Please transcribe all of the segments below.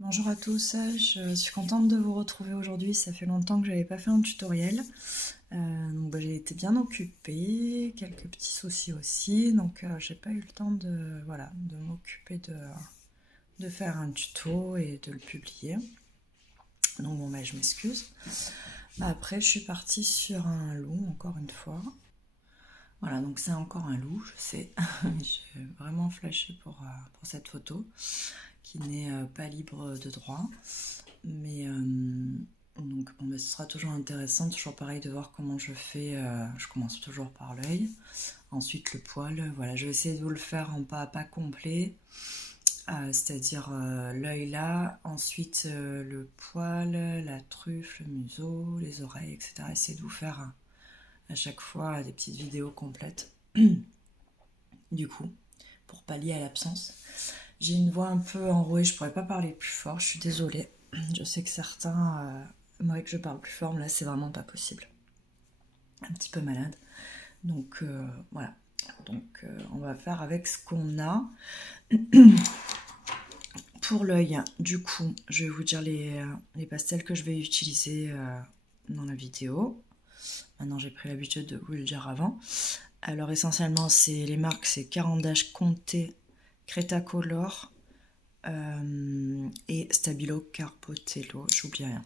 Bonjour à tous, je suis contente de vous retrouver aujourd'hui. Ça fait longtemps que j'avais pas fait un tutoriel. J'ai été bien occupée, quelques petits soucis aussi, donc j'ai pas eu le temps de, voilà, de m'occuper de faire un tuto et de le publier. Donc je m'excuse. Après, je suis partie sur un loup, encore une fois. Voilà, donc c'est encore un loup, je sais. J'ai vraiment flashé pour cette photo, qui n'est pas libre de droit. Mais ce sera toujours intéressant, toujours pareil, de voir comment je fais. Je commence toujours par l'œil, ensuite le poil. Voilà, je vais essayer de vous le faire en pas à pas complet, c'est-à-dire l'œil là, ensuite le poil, la truffe, le museau, les oreilles, etc. Essayer de vous faire à chaque fois des petites vidéos complètes. Du coup, pour pallier à l'absence. J'ai une voix un peu enrouée, je pourrais pas parler plus fort, je suis désolée. Je sais que certains aimeraient que je parle plus fort, mais là c'est vraiment pas possible. Un petit peu malade. Donc voilà. Donc on va faire avec ce qu'on a. Pour l'œil, du coup, je vais vous dire les pastels que je vais utiliser dans la vidéo. Maintenant j'ai pris l'habitude de vous le dire avant. Alors essentiellement c'est les marques, c'est Caran-d'Ache, Conté, Cretacolor et Stabilo Carbotello, j'oublie rien.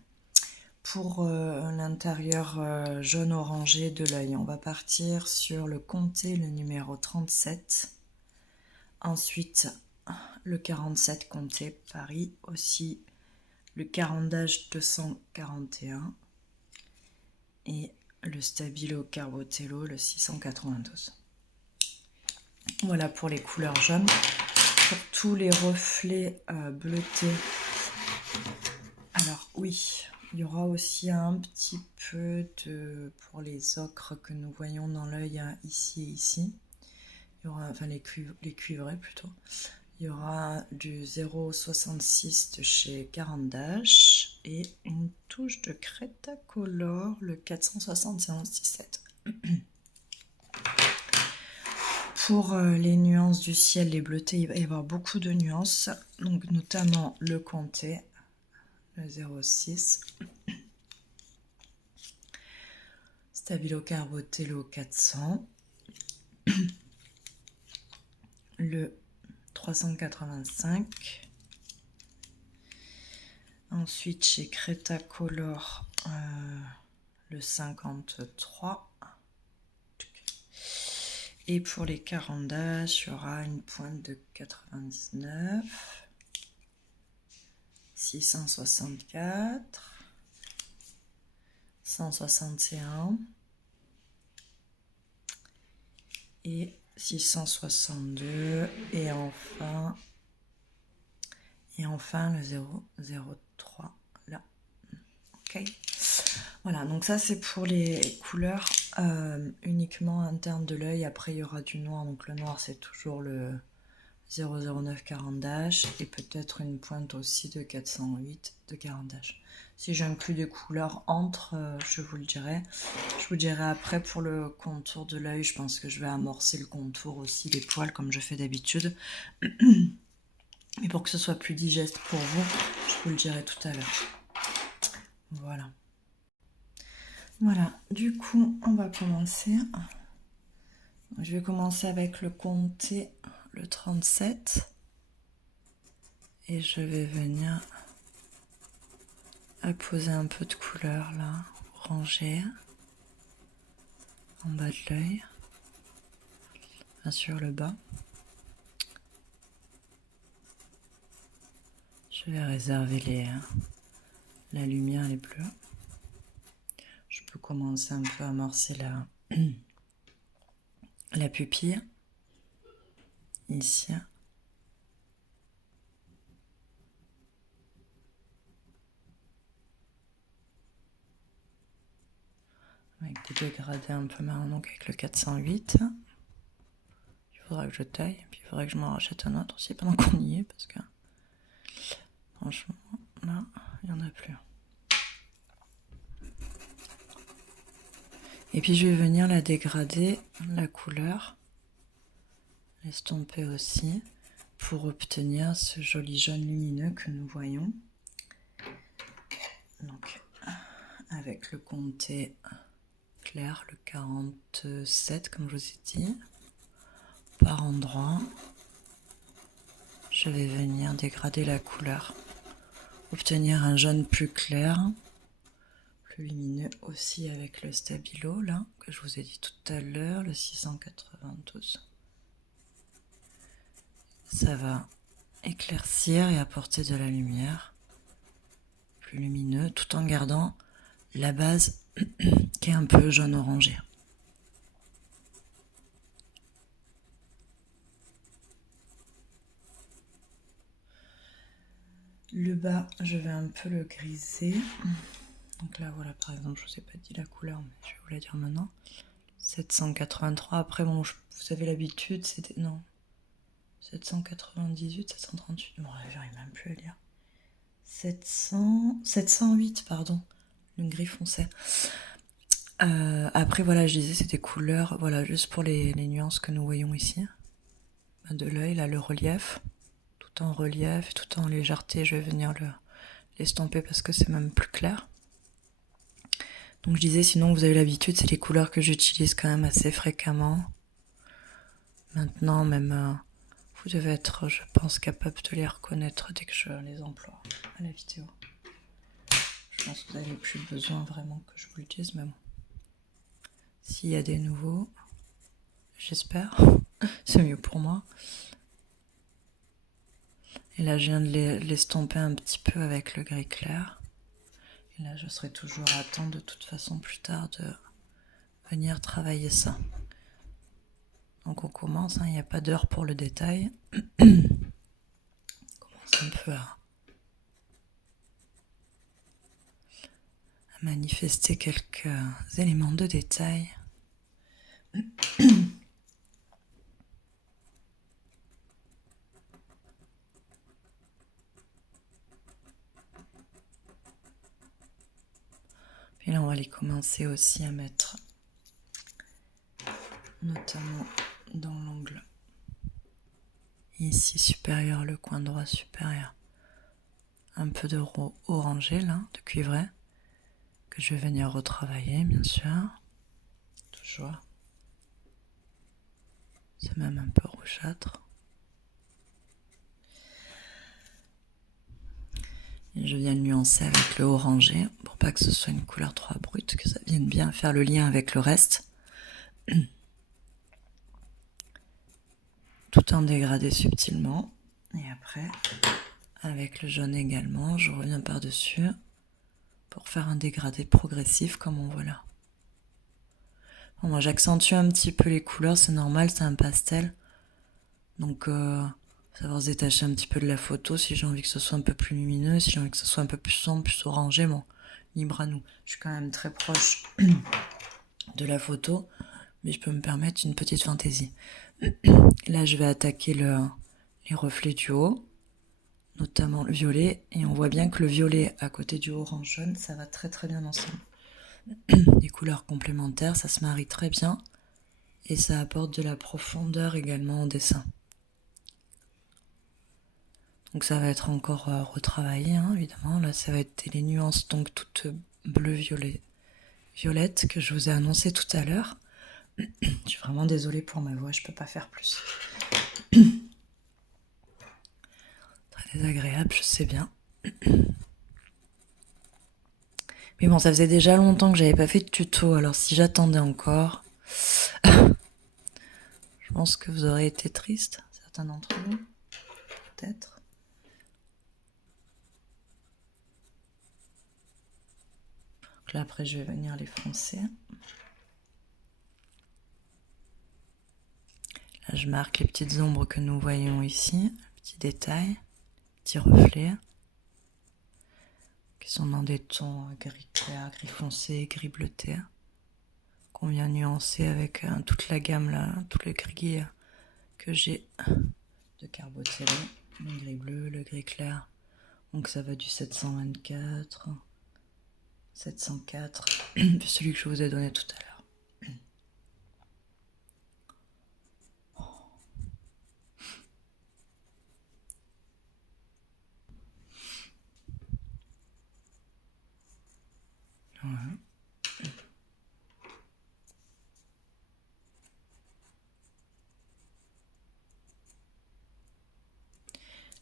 Pour l'intérieur jaune orangé de l'œil, on va partir sur le Conté, le numéro 37. Ensuite, le 47 Conté Paris aussi, le Caran-d'Ache 241 et le Stabilo Carbotello, le 692. Voilà pour les couleurs jaunes. Pour tous les reflets bleutés, alors oui, il y aura aussi un petit peu pour les ocres que nous voyons dans l'œil ici et ici. Il y aura, enfin les cuivrés plutôt. Il y aura du 0,66 de chez Caran-d'Ache et une touche de Cretacolor, le 471-17. Pour les nuances du ciel, les bleutés, il va y avoir beaucoup de nuances, donc notamment le Conté, le 0,6. Stabilo Carbotello 400. Le 385. Ensuite, chez Cretacolor, le 53. Et pour les Caran-d'Ache, il y aura une pointe de 99, 664, 161 et 662 et enfin le 003 là. Ok. Voilà, donc ça c'est pour les couleurs uniquement internes de l'œil. Après il y aura du noir, donc le noir c'est toujours le 009 Caran-d'Ache et peut-être une pointe aussi de 408 de Caran-d'Ache. Si j'inclus des couleurs entre, je vous le dirai. Je vous dirai après pour le contour de l'œil, je pense que je vais amorcer le contour aussi, les poils comme je fais d'habitude. Mais pour que ce soit plus digeste pour vous, je vous le dirai tout à l'heure. Voilà. Voilà, du coup, on va commencer. Je vais commencer avec le Conté, le 37. Et je vais venir apposer un peu de couleur là, orangée, en bas de l'œil, enfin, sur le bas. Je vais réserver la lumière, les bleus. Je peux commencer un peu à amorcer la pupille, ici. Avec des dégradés un peu marrons, donc avec le 408. Il faudra que je taille, puis il faudra que je m'en rachète un autre aussi pendant qu'on y est, parce que franchement, là, il n'y en a plus. Et puis je vais venir la dégrader, la couleur, l'estomper aussi, pour obtenir ce joli jaune lumineux que nous voyons. Donc, avec le comté clair, le 47, comme je vous ai dit, par endroit, je vais venir dégrader la couleur, obtenir un jaune plus clair, plus lumineux aussi avec le stabilo, là, que je vous ai dit tout à l'heure, le 692. Ça va éclaircir et apporter de la lumière, plus lumineux, tout en gardant la base qui est un peu jaune orangé. Le bas, je vais un peu le griser. Donc là, voilà, par exemple, je vous ai pas dit la couleur, mais je vais vous la dire maintenant. 783. Après, bon, vous avez l'habitude, c'était... Non. 798, 738. Bon, j'arrive même plus à lire. 708, pardon. Le gris foncé. Après, voilà, je disais, c'est des couleurs, voilà, juste pour les nuances que nous voyons ici. De l'œil, là, le relief. Tout en relief, tout en légèreté, je vais venir l'estomper parce que c'est même plus clair. Donc je disais, sinon vous avez l'habitude, c'est les couleurs que j'utilise quand même assez fréquemment. Maintenant, même, vous devez être, je pense, capable de les reconnaître dès que je les emploie à la vidéo. Je pense que vous n'avez plus besoin vraiment que je vous le dise, mais bon. S'il y a des nouveaux, j'espère, c'est mieux pour moi. Et là, je viens de l'estomper un petit peu avec le gris clair. Et là, je serai toujours à temps de toute façon plus tard de venir travailler ça. Donc on commence, il n'y a pas d'heure pour le détail. On commence un peu à manifester quelques éléments de détail. Puis là, on va aller commencer aussi à mettre, notamment dans l'angle ici supérieur, le coin droit supérieur, un peu de orangé là, de cuivré, que je vais venir retravailler, bien sûr. Toujours. C'est même un peu rougeâtre. Et je viens de nuancer avec le orangé pour pas que ce soit une couleur trop brute, que ça vienne bien faire le lien avec le reste. Tout en dégradé subtilement. Et après, avec le jaune également, je reviens par-dessus pour faire un dégradé progressif comme on voit là. Bon, moi j'accentue un petit peu les couleurs, c'est normal, c'est un pastel. Donc savoir se détacher un petit peu de la photo si j'ai envie que ce soit un peu plus lumineux, si j'ai envie que ce soit un peu plus sombre, plus orangé, bon, libre à nous. Je suis quand même très proche de la photo, mais je peux me permettre une petite fantaisie. Là je vais attaquer les reflets du haut, notamment le violet, et on voit bien que le violet à côté du orange jaune, ça va très très bien ensemble. Les couleurs complémentaires, ça se marie très bien, et ça apporte de la profondeur également au dessin. Donc ça va être encore retravaillé, hein, évidemment. Là, ça va être les nuances donc toutes bleu-violette que je vous ai annoncé tout à l'heure. Je suis vraiment désolée pour ma voix, je peux pas faire plus. Très désagréable, je sais bien. Mais bon, ça faisait déjà longtemps que j'avais pas fait de tuto, alors si j'attendais encore, je pense que vous aurez été triste, certains d'entre vous, peut-être. Donc là, après, je vais venir les froncer. Là, je marque les petites ombres que nous voyons ici, petits détails, petits reflets, qui sont dans des tons gris clair, gris foncé, gris bleuté, qu'on vient nuancer avec toute la gamme là, tout le gris que j'ai de Carbotellé, le gris bleu, le gris clair. Donc ça va du 724, 704, celui que je vous ai donné tout à l'heure. Voilà.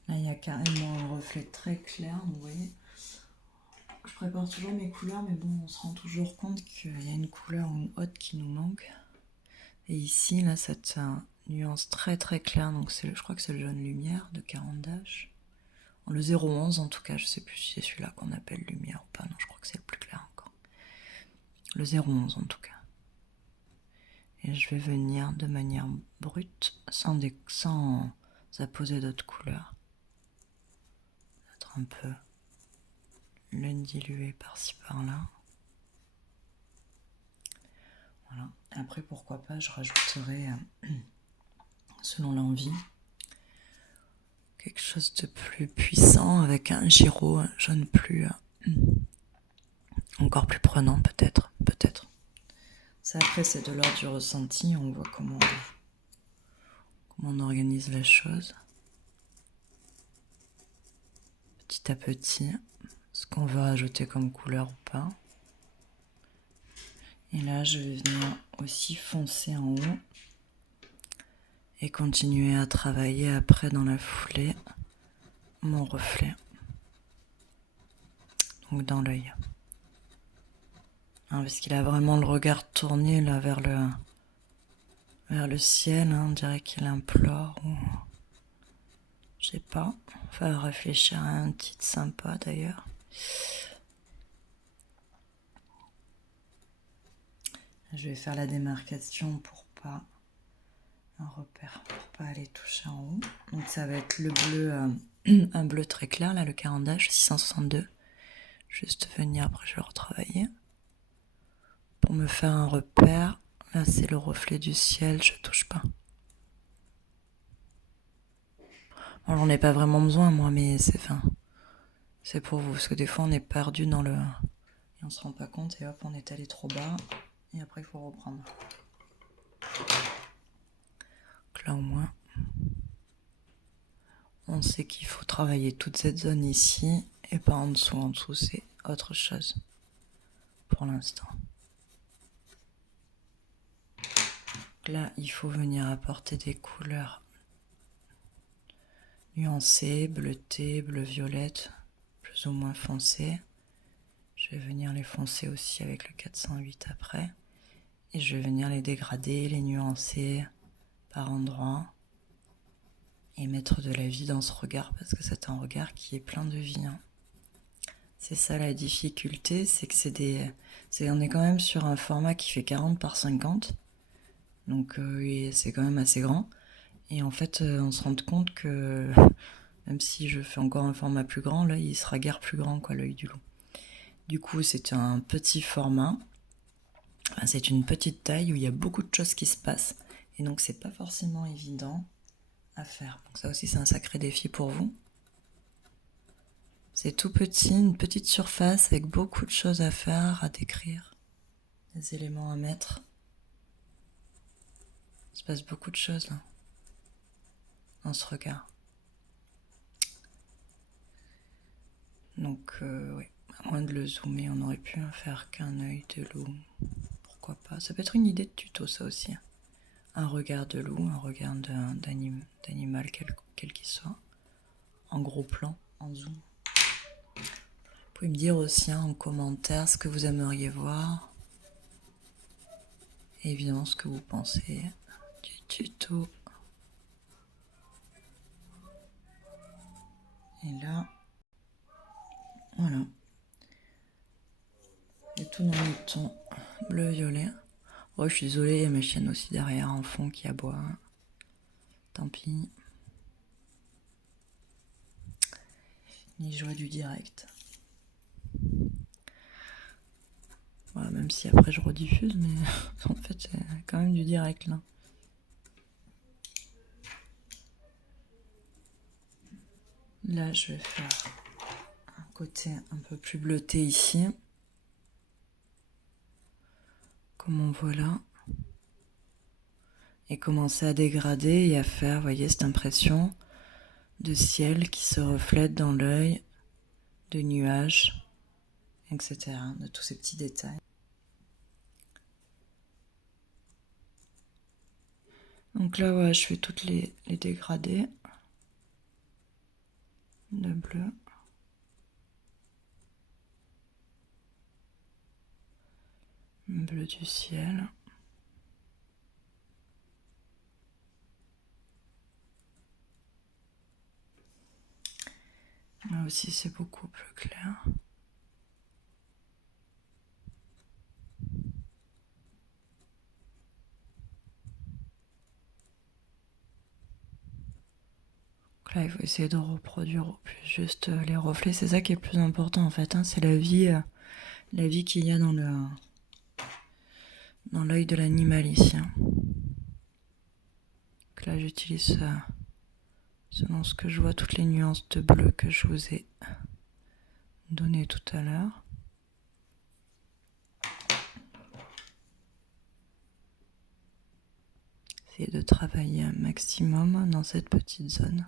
Là, il y a carrément un reflet très clair, vous voyez. Je prépare toujours mes couleurs, mais bon, on se rend toujours compte qu'il y a une couleur en haute qui nous manque. Et ici, là, cette nuance très très claire, donc je crois que c'est le jaune lumière de 40'. Le 011 en tout cas, je sais plus si c'est celui-là qu'on appelle lumière ou pas, non, je crois que c'est le plus clair encore. Le 011 en tout cas. Et je vais venir de manière brute, sans apposer d'autres couleurs. Peut-être un peu le diluer par-ci par-là. Voilà. Après, pourquoi pas, je rajouterai, selon l'envie, quelque chose de plus puissant avec un giro jaune plus encore plus prenant, peut-être. Ça, après, c'est de l'ordre du ressenti. On voit comment on organise la chose. Petit à petit, ce qu'on veut rajouter comme couleur ou pas. Et là, je vais venir aussi foncer en haut et continuer à travailler après dans la foulée mon reflet. Donc dans l'œil. Parce qu'il a vraiment le regard tourné là vers le ciel. On dirait qu'il implore ou je sais pas. Enfin, réfléchir à un titre sympa d'ailleurs. Je vais faire la démarcation pour pas un repère, pour pas aller toucher en haut. Donc ça va être le bleu, un bleu très clair là, le 40', 662. Juste venir, après je vais le retravailler. Pour me faire un repère, là c'est le reflet du ciel, je touche pas. Bon, j'en ai pas vraiment besoin moi, mais c'est pour vous, parce que des fois on est perdu dans le... Et on se rend pas compte et hop on est allé trop bas, et après il faut reprendre. Donc là au moins, on sait qu'il faut travailler toute cette zone ici, et pas en dessous. En dessous c'est autre chose, pour l'instant. Là, il faut venir apporter des couleurs nuancées, bleutées, bleu-violette, plus ou moins foncées. Je vais venir les foncer aussi avec le 408 après. Et je vais venir les dégrader, les nuancer par endroits. Et mettre de la vie dans ce regard, parce que c'est un regard qui est plein de vie. C'est ça la difficulté, c'est que on est quand même sur un format qui fait 40 par 50. Donc c'est quand même assez grand. Et en fait, on se rend compte que même si je fais encore un format plus grand, là, il sera guère plus grand, quoi, l'œil du loup. Du coup, c'est un petit format. Enfin, c'est une petite taille où il y a beaucoup de choses qui se passent. Et donc, c'est pas forcément évident à faire. Donc ça aussi, c'est un sacré défi pour vous. C'est tout petit, une petite surface avec beaucoup de choses à faire, à décrire, des éléments à mettre. Il se passe beaucoup de choses là, dans ce regard. Donc, oui, à moins de le zoomer, on aurait pu faire qu'un œil de loup. Pourquoi pas? Ça peut être une idée de tuto, ça aussi. Un regard de loup, un regard d'animal, quel qu'il soit, en gros plan, en zoom. Vous pouvez me dire aussi en commentaire ce que vous aimeriez voir. Et évidemment ce que vous pensez du tuto. Et là, voilà. Et tout dans le ton bleu-violet. Oh, je suis désolée, il y a ma chienne aussi derrière en fond qui aboie. Tant pis. Les joies du direct. Voilà, même si après je rediffuse, mais en fait c'est quand même du direct là. Là je vais faire un côté un peu plus bleuté ici. Comme on voit là. Et commencer à dégrader et à faire, vous voyez, cette impression de ciel qui se reflète dans l'œil, de nuages etc. De tous ces petits détails. Donc là, ouais, je fais toutes les dégradés de bleu. Bleu du ciel. Là aussi, c'est beaucoup plus clair. Donc là, il faut essayer de reproduire au plus juste les reflets. C'est ça qui est le plus important en fait. Hein. C'est la vie qu'il y a dans l'œil de l'animal ici. Hein. Donc là, j'utilise selon ce que je vois toutes les nuances de bleu que je vous ai données tout à l'heure. Essayez de travailler un maximum dans cette petite zone.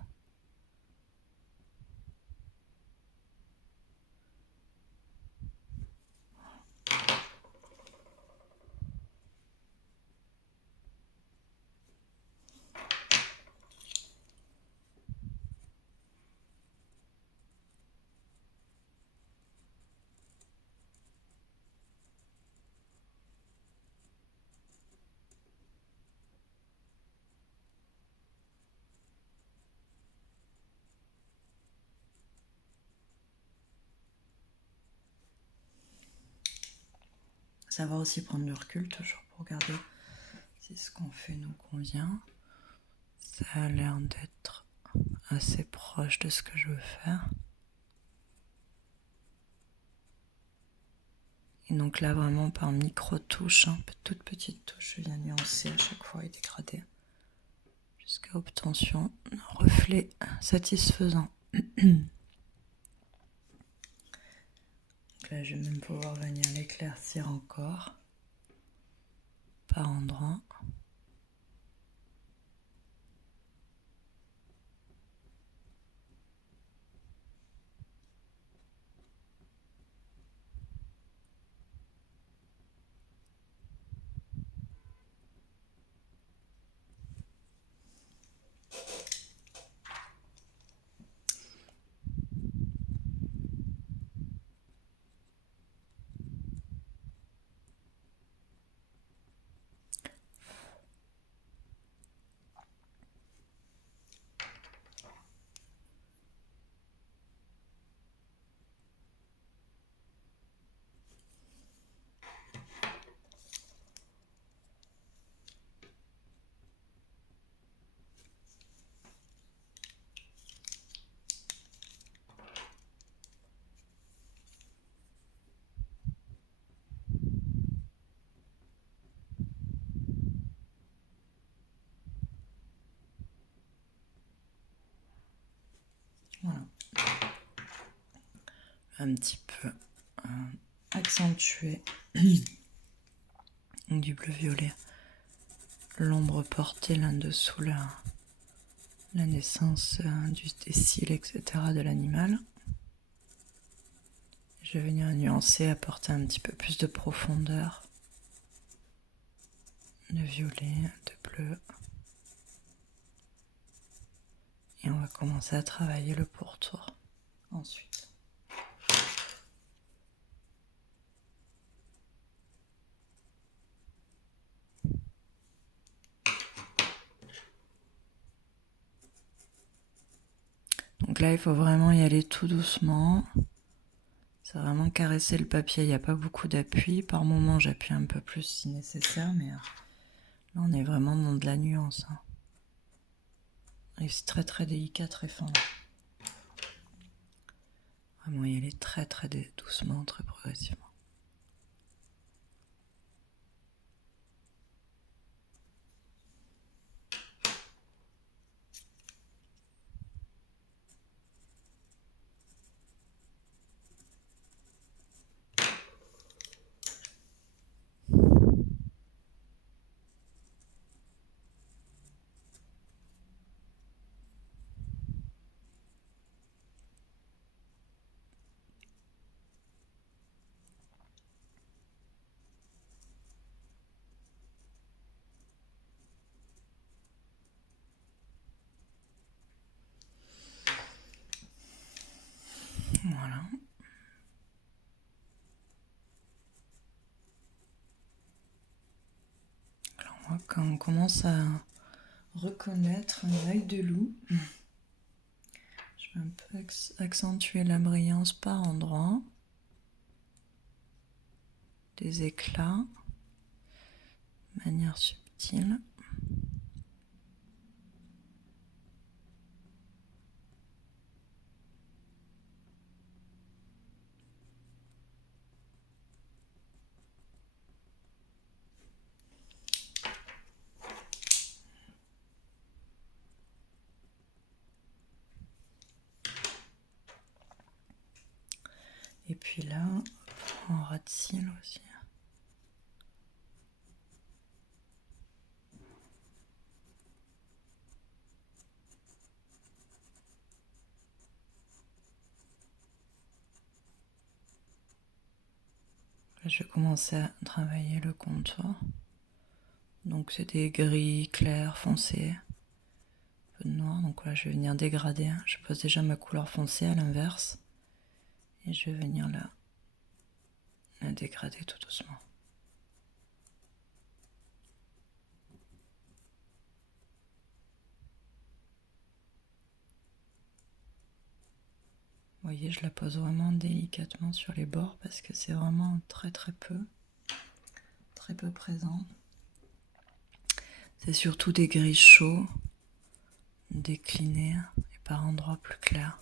Savoir aussi prendre du recul, toujours pour regarder si ce qu'on fait nous convient. Ça a l'air d'être assez proche de ce que je veux faire. Et donc là, vraiment par micro-touches, toute petite touche, je viens nuancer à chaque fois et dégrader jusqu'à obtention d'un reflet satisfaisant. Donc là, je vais même pouvoir venir l'éclaircir encore par endroits. Voilà. Un petit peu accentuer du bleu-violet l'ombre portée là-dessous la naissance des cils, etc. de l'animal. Je vais venir nuancer, apporter un petit peu plus de profondeur, de violet, de bleu. Et on va commencer à travailler le pourtour ensuite. Donc là, il faut vraiment y aller tout doucement. C'est vraiment caresser le papier, il n'y a pas beaucoup d'appui. Par moment, j'appuie un peu plus si nécessaire, mais là, on est vraiment dans de la nuance. Hein. Et c'est très très délicat, très fin. Vraiment y aller très très doucement, très progressivement. Voilà. Alors moi, quand on commence à reconnaître un œil de loup, je vais un peu accentuer la brillance par endroits, des éclats, de manière subtile. Et puis là, en ras de cils aussi. Là, je vais commencer à travailler le contour. Donc c'est des gris clairs, foncés, un peu de noir. Donc là, je vais venir dégrader. Je pose déjà ma couleur foncée à l'inverse. Et je vais venir là, la dégrader tout doucement. Vous voyez, je la pose vraiment délicatement sur les bords parce que c'est vraiment très peu présent. C'est surtout des gris chauds, déclinés et par endroits plus clairs.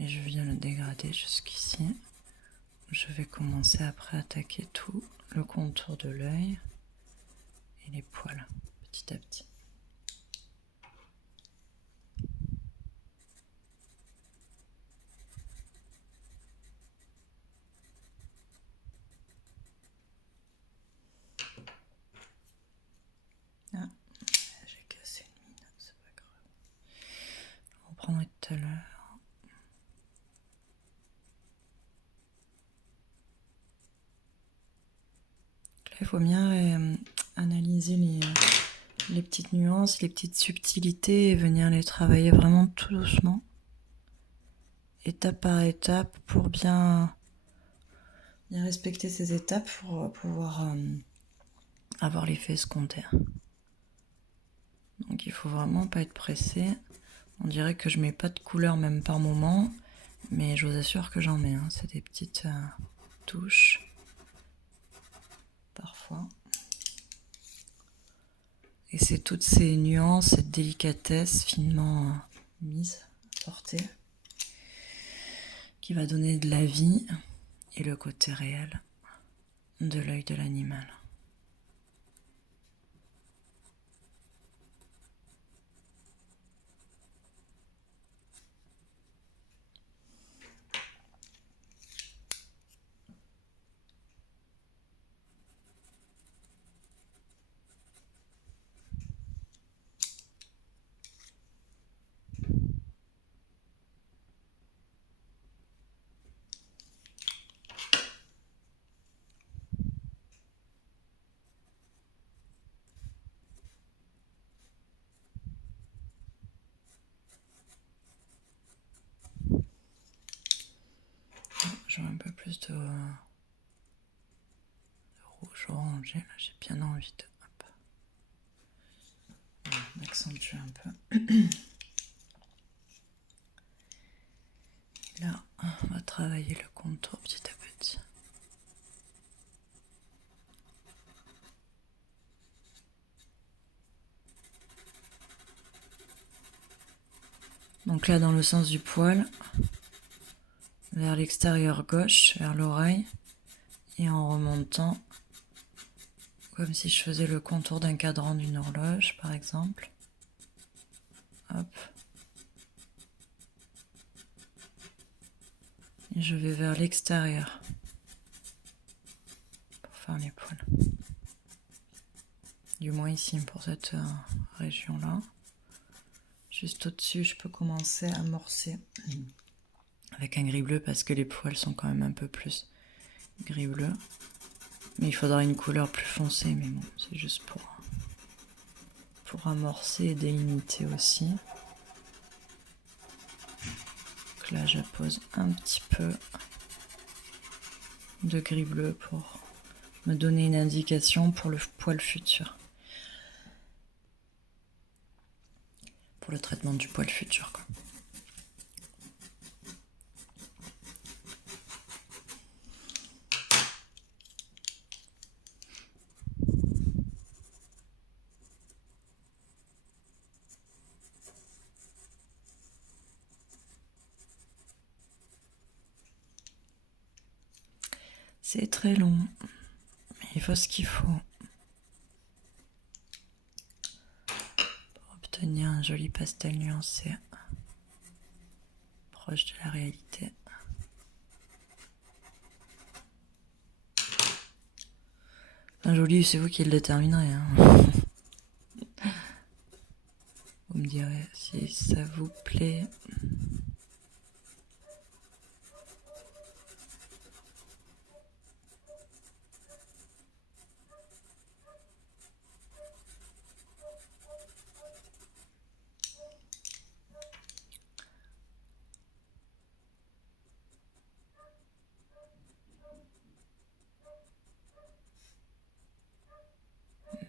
Et je viens le dégrader jusqu'ici. Je vais commencer après à attaquer tout le contour de l'œil et les poils, petit à petit. Ah, j'ai cassé une mine, c'est pas grave. Je reprendrai tout à l'heure. Là, il faut bien analyser les petites nuances, les petites subtilités et venir les travailler vraiment tout doucement, étape par étape, pour bien respecter ces étapes pour pouvoir avoir l'effet escompté. Donc il faut vraiment pas être pressé. On dirait que je mets pas de couleur même par moment, mais je vous assure que j'en mets. C'est des petites touches parfois. Et c'est toutes ces nuances, cette délicatesse finement mise, portée, qui va donner de la vie et le côté réel de l'œil de l'animal. J'aurai un peu plus de rouge orangé, là j'ai bien envie de... On accentue un peu. Là, on va travailler le contour petit à petit. Donc là, dans le sens du poil, vers l'extérieur gauche, vers l'oreille, et en remontant, comme si je faisais le contour d'un cadran d'une horloge, par exemple. Hop. Et je vais vers l'extérieur pour faire les poils. Du moins ici, pour cette région-là. Juste au-dessus, je peux commencer à amorcer avec un gris bleu parce que les poils sont quand même un peu plus gris-bleu. Mais il faudra une couleur plus foncée, mais bon, c'est juste pour pour amorcer et délimiter aussi. Donc là, j'appose un petit peu de gris bleu pour me donner une indication pour le poil futur. Pour le traitement du poil futur, quoi. C'est très long, mais il faut ce qu'il faut pour obtenir un joli pastel nuancé, proche de la réalité. Un joli, c'est vous qui le déterminerez. Hein. Vous me direz si ça vous plaît.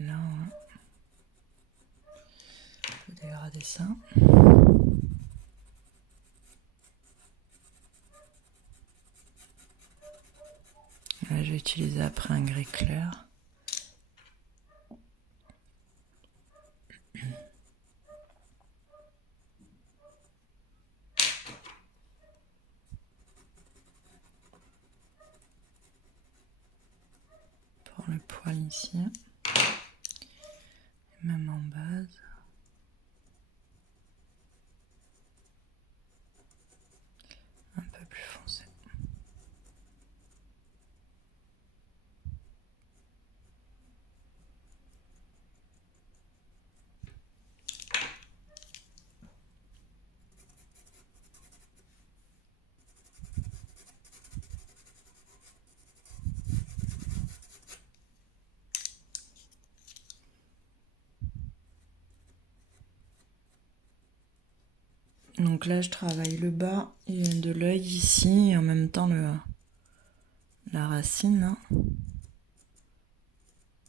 Là, on peut dégrader ça. Là, je vais utiliser après un gris clair. Pour le poil ici. Même en base. Un peu plus foncé. Donc là, je travaille le bas de l'œil ici et en même temps la racine. Hein,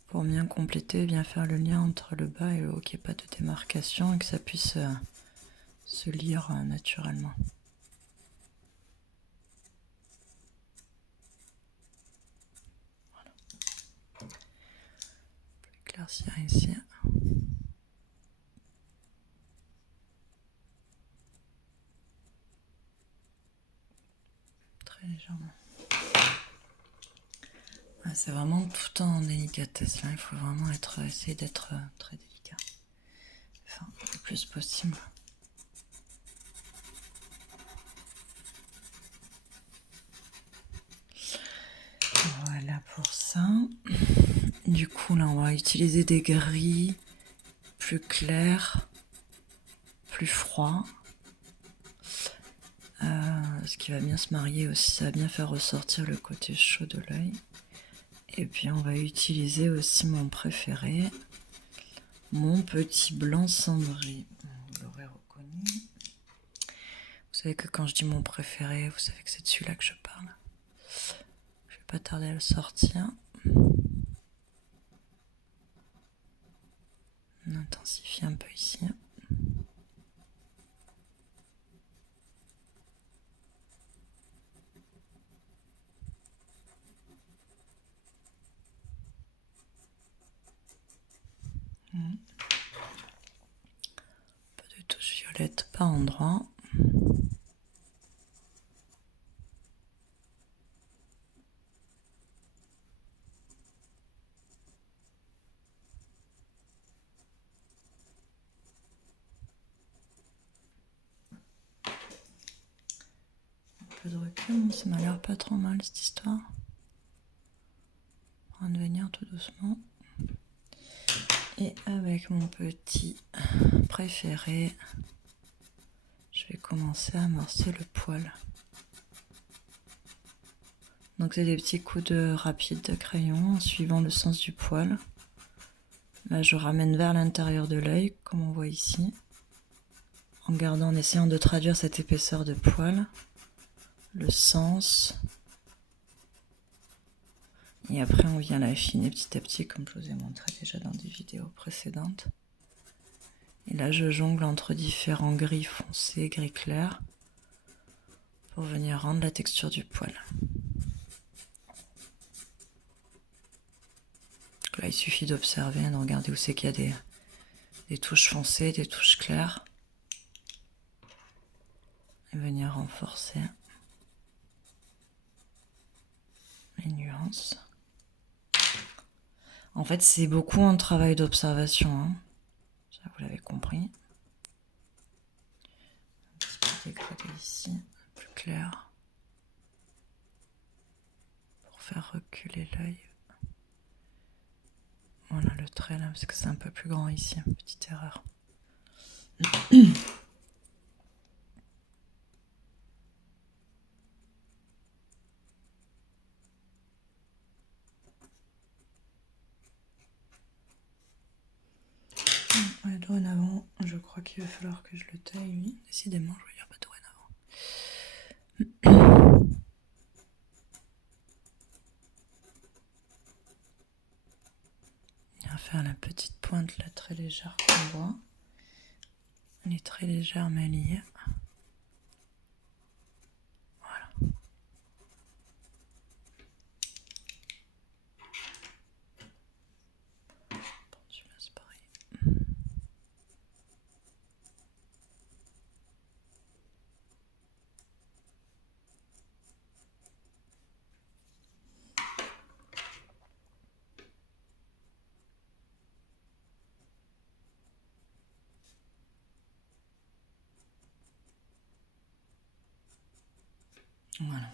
pour bien compléter, bien faire le lien entre le bas et le haut, qu'il n'y ait pas de démarcation et que ça puisse se lire naturellement. Voilà. Je vais éclaircir ici. Très légèrement. Ah, c'est vraiment tout en délicatesse là, il faut vraiment essayer d'être très délicat. Enfin, le plus possible. Voilà pour ça. Du coup là on va utiliser des gris plus clairs, plus froids. Ce qui va bien se marier aussi, ça va bien faire ressortir le côté chaud de l'œil. Et puis on va utiliser aussi mon préféré, mon petit blanc cendré. Vous l'aurez reconnu. Vous savez que quand je dis mon préféré, vous savez que c'est de celui-là que je parle. Je vais pas tarder à le sortir. On intensifie un peu ici. Un peu de touche violette par endroit. Un peu de recul, ça m'a l'air pas trop mal cette histoire. On va venir tout doucement. Et avec mon petit préféré, je vais commencer à amorcer le poil. Donc c'est des petits coups de rapide de crayon en suivant le sens du poil. Là, je ramène vers l'intérieur de l'œil, comme on voit ici, en essayant de traduire cette épaisseur de poil, le sens. Et après, on vient l'affiner petit à petit, comme je vous ai montré déjà dans des vidéos précédentes. Et là, je jongle entre différents gris foncés, gris clair, pour venir rendre la texture du poil. Là, il suffit d'observer, de regarder où c'est qu'il y a des touches foncées, des touches claires. Et venir renforcer les nuances. En fait, c'est beaucoup un travail d'observation, hein. Ça, vous l'avez compris. Un petit peu dégradé ici, plus clair. Pour faire reculer l'œil. Voilà le trait là, parce que c'est un peu plus grand ici, petite erreur. Ouais, dorénavant, je crois qu'il va falloir que je le taille, lui. Décidément, je veux dire pas dorénavant. On va faire la petite pointe là, très légère qu'on voit. Elle est très légère mais liée. Voilà. Pendule, c'est pareil. Voilà.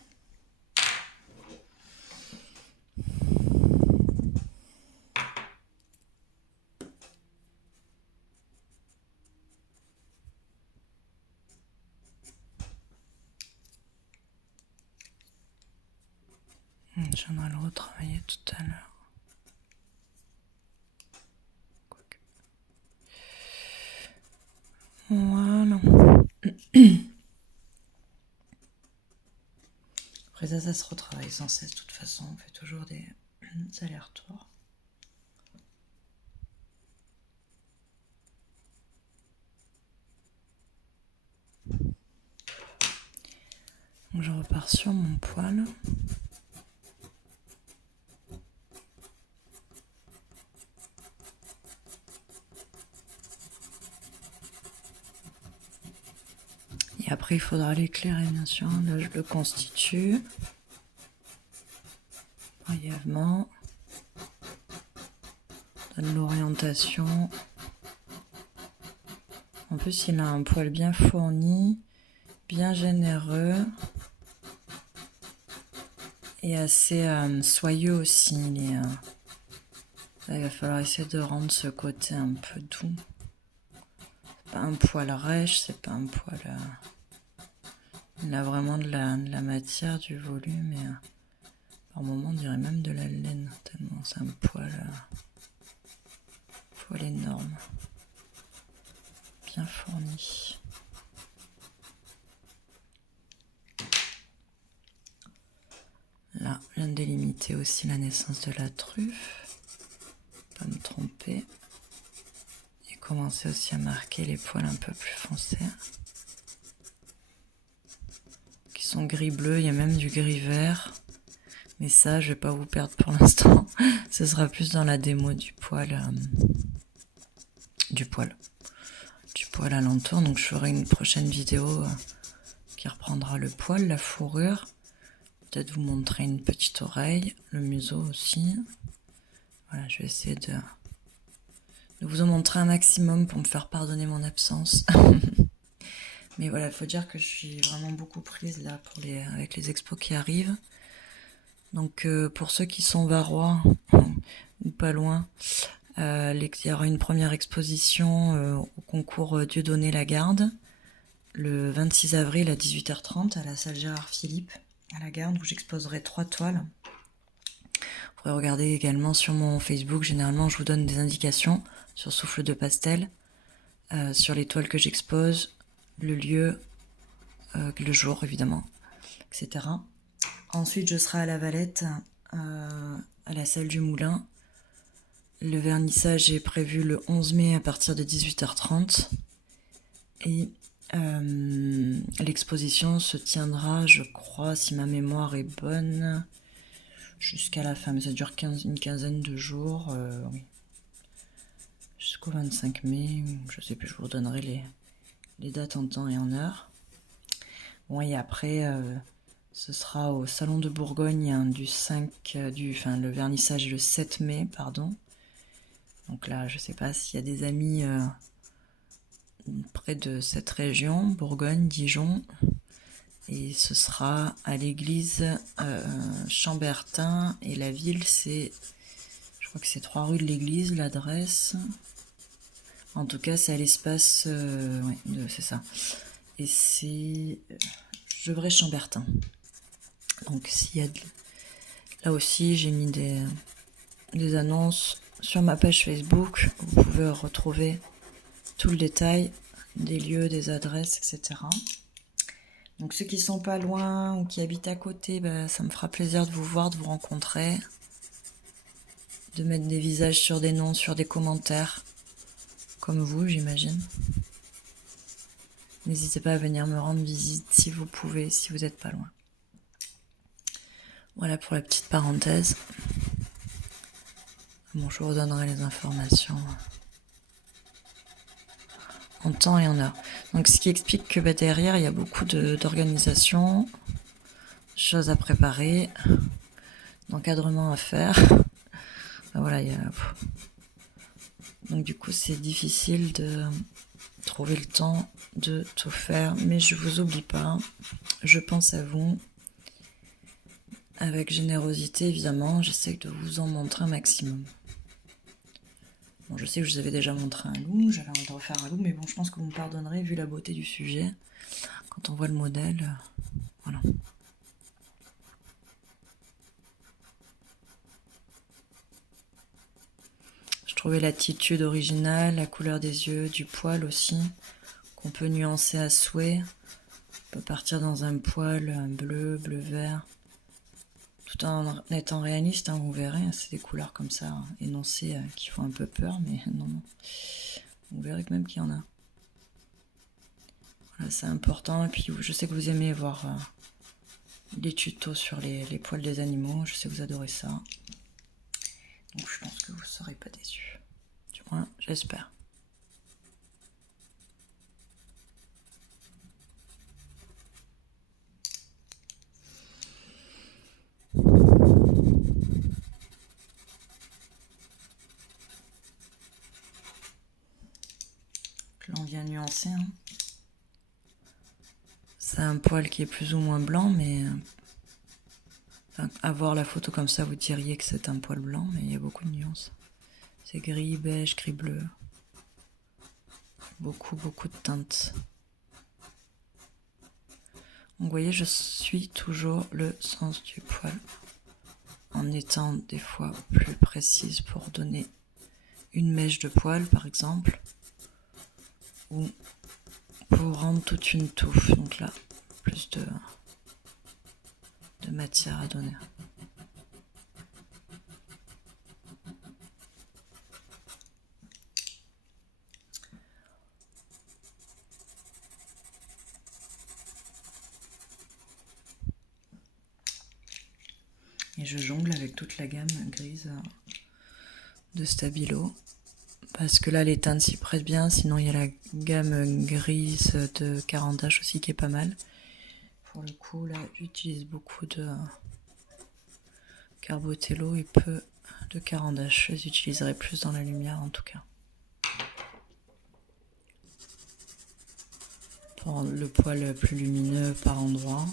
J'en ai le retravailler tout à l'heure. Voilà. Après ça se retravaille sans cesse. De toute façon, on fait toujours des allers-retours. Donc je repars sur mon poil. Et après, il faudra l'éclairer, bien sûr. Là, je le constitue brièvement. Donne l'orientation. En plus, il a un poil bien fourni, bien généreux et assez soyeux aussi. Là, il va falloir essayer de rendre ce côté un peu doux. C'est pas un poil rêche, c'est pas un poil... Il a vraiment de la matière, du volume et par moments on dirait même de la laine, tellement c'est un poil énorme, bien fourni. Là, je viens de délimiter aussi la naissance de la truffe, pas me tromper, et commencer aussi à marquer les poils un peu plus foncés. Sont gris-bleu, il y a même du gris-vert. Mais ça, je vais pas vous perdre pour l'instant. Ce sera plus dans la démo du poil alentour. Donc je ferai une prochaine vidéo qui reprendra le poil, la fourrure. Peut-être vous montrer une petite oreille, le museau aussi. Voilà, je vais essayer de vous en montrer un maximum pour me faire pardonner mon absence. Mais voilà, il faut dire que je suis vraiment beaucoup prise là avec les expos qui arrivent. Donc pour ceux qui sont varois ou pas loin, il y aura une première exposition au concours Dieudonné Lagarde le 26 avril à 18h30 à la salle Gérard Philippe à la Garde où j'exposerai 3 toiles. Vous pourrez regarder également sur mon Facebook, généralement je vous donne des indications sur Souffle de Pastel, sur les toiles que j'expose, le lieu, le jour évidemment, etc. Ensuite, je serai à La Valette, à la salle du Moulin. Le vernissage est prévu le 11 mai à partir de 18h30. Et l'exposition se tiendra, je crois, si ma mémoire est bonne, jusqu'à la fin. Mais ça dure une quinzaine de jours, jusqu'au 25 mai. Je sais plus, je vous donnerai les dates en temps et en heure. Bon, et après, ce sera au Salon de Bourgogne le vernissage est le 7 mai, pardon. Donc là, je sais pas s'il y a des amis près de cette région, Bourgogne, Dijon. Et ce sera à l'église Chambertin. Et la ville, je crois que c'est 3 rue de l'église, l'adresse. En tout cas, c'est à l'espace, c'est ça. Et c'est Gevrey-Chambertin. Donc s'il y a là aussi, j'ai mis des annonces sur ma page Facebook. Vous pouvez retrouver tout le détail des lieux, des adresses, etc. Donc ceux qui sont pas loin ou qui habitent à côté, ça me fera plaisir de vous voir, de vous rencontrer, de mettre des visages sur des noms, sur des commentaires, comme vous, j'imagine. N'hésitez pas à venir me rendre visite si vous pouvez, si vous n'êtes pas loin. Voilà pour la petite parenthèse. Bon, je vous redonnerai les informations en temps et en heure. Donc, ce qui explique que derrière, il y a beaucoup d'organisation, choses à préparer, d'encadrement à faire. Voilà, donc du coup, c'est difficile de trouver le temps de tout faire, mais je vous oublie pas. Je pense à vous. Avec générosité, évidemment, j'essaie de vous en montrer un maximum. Bon, je sais que je vous avais déjà montré un loup, j'avais envie de refaire un loup, mais bon, je pense que vous me pardonnerez vu la beauté du sujet. Quand on voit le modèle, voilà. Je trouvais l'attitude originale, la couleur des yeux, du poil aussi, qu'on peut nuancer à souhait. On peut partir dans un poil bleu, bleu-vert, tout en étant réaliste, vous verrez, c'est des couleurs comme ça, énoncées, qui font un peu peur, mais non. Vous verrez que même qu'il y en a. Voilà, c'est important, et puis je sais que vous aimez voir les tutos sur les poils des animaux, je sais que vous adorez ça. Donc je pense que vous ne serez pas déçus. Du moins, j'espère. Là, on vient nuancer. C'est un poil qui est plus ou moins blanc, mais à voir la photo comme ça, vous diriez que c'est un poil blanc, mais il y a beaucoup de nuances. C'est gris, beige, gris, bleu. Beaucoup de teintes. Donc, vous voyez, je suis toujours le sens du poil, en étant des fois plus précise pour donner une mèche de poil, par exemple, ou pour rendre toute une touffe. Donc là, plus de matière à donner. Et je jongle avec toute la gamme grise de Stabilo. Parce que là, les teintes s'y prêtent bien. Sinon, il y a la gamme grise de Carandache aussi qui est pas mal. Pour le coup, là, j'utilise beaucoup de Carbotello et peu de Carandache. Je les utiliserai plus dans la lumière en tout cas. Pour le poil plus lumineux par endroit.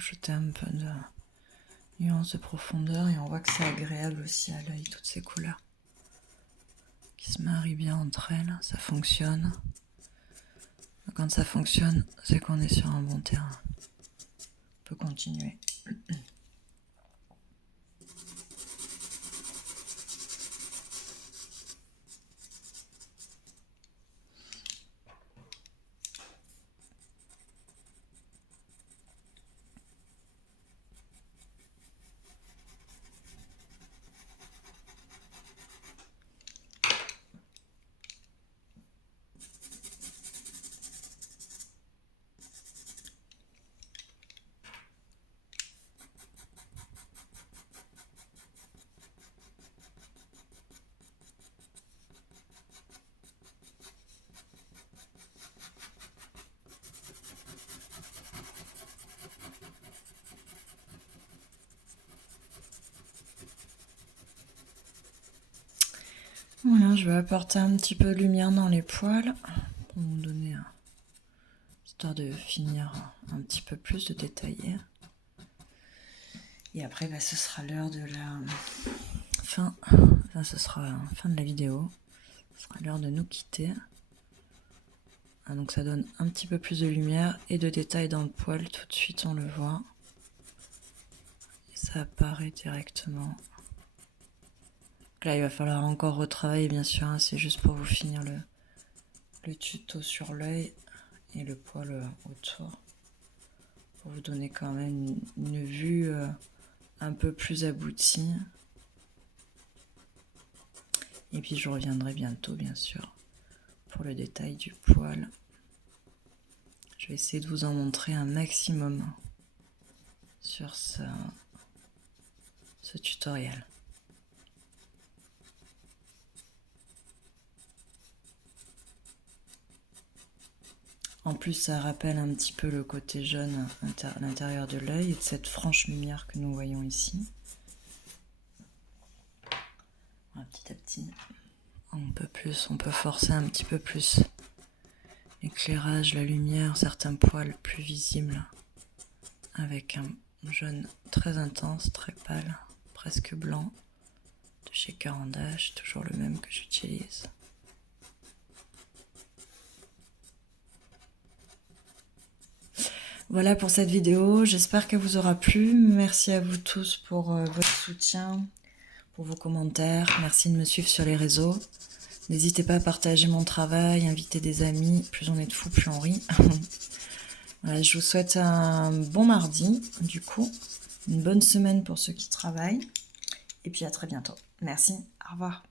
rajouter un peu de nuance de profondeur et on voit que c'est agréable aussi à l'œil, toutes ces couleurs qui se marient bien entre elles, ça fonctionne. Quand ça fonctionne, c'est qu'on est sur un bon terrain. On peut continuer. Voilà, je vais apporter un petit peu de lumière dans les poils pour vous donner histoire de finir un petit peu plus, de détailler. Et après, ce sera l'heure de la fin. Enfin, ce sera la fin de la vidéo. Ce sera l'heure de nous quitter. Donc ça donne un petit peu plus de lumière et de détails dans le poil. Tout de suite, on le voit. Et ça apparaît directement. Là, il va falloir encore retravailler, bien sûr. C'est juste pour vous finir le tuto sur l'œil et le poil autour. Pour vous donner quand même une vue un peu plus aboutie. Et puis je reviendrai bientôt, bien sûr, pour le détail du poil. Je vais essayer de vous en montrer un maximum sur ce tutoriel. En plus, ça rappelle un petit peu le côté jaune à l'intérieur de l'œil et de cette franche lumière que nous voyons ici. Voilà, petit à petit, on peut forcer un petit peu plus l'éclairage, la lumière, certains poils plus visibles avec un jaune très intense, très pâle, presque blanc, de chez Caran d'Ache, toujours le même que j'utilise. Voilà pour cette vidéo, j'espère qu'elle vous aura plu. Merci à vous tous pour votre soutien, pour vos commentaires. Merci de me suivre sur les réseaux. N'hésitez pas à partager mon travail, inviter des amis. Plus on est de fous, plus on rit. Voilà, je vous souhaite un bon mardi, du coup. Une bonne semaine pour ceux qui travaillent. Et puis à très bientôt. Merci, au revoir.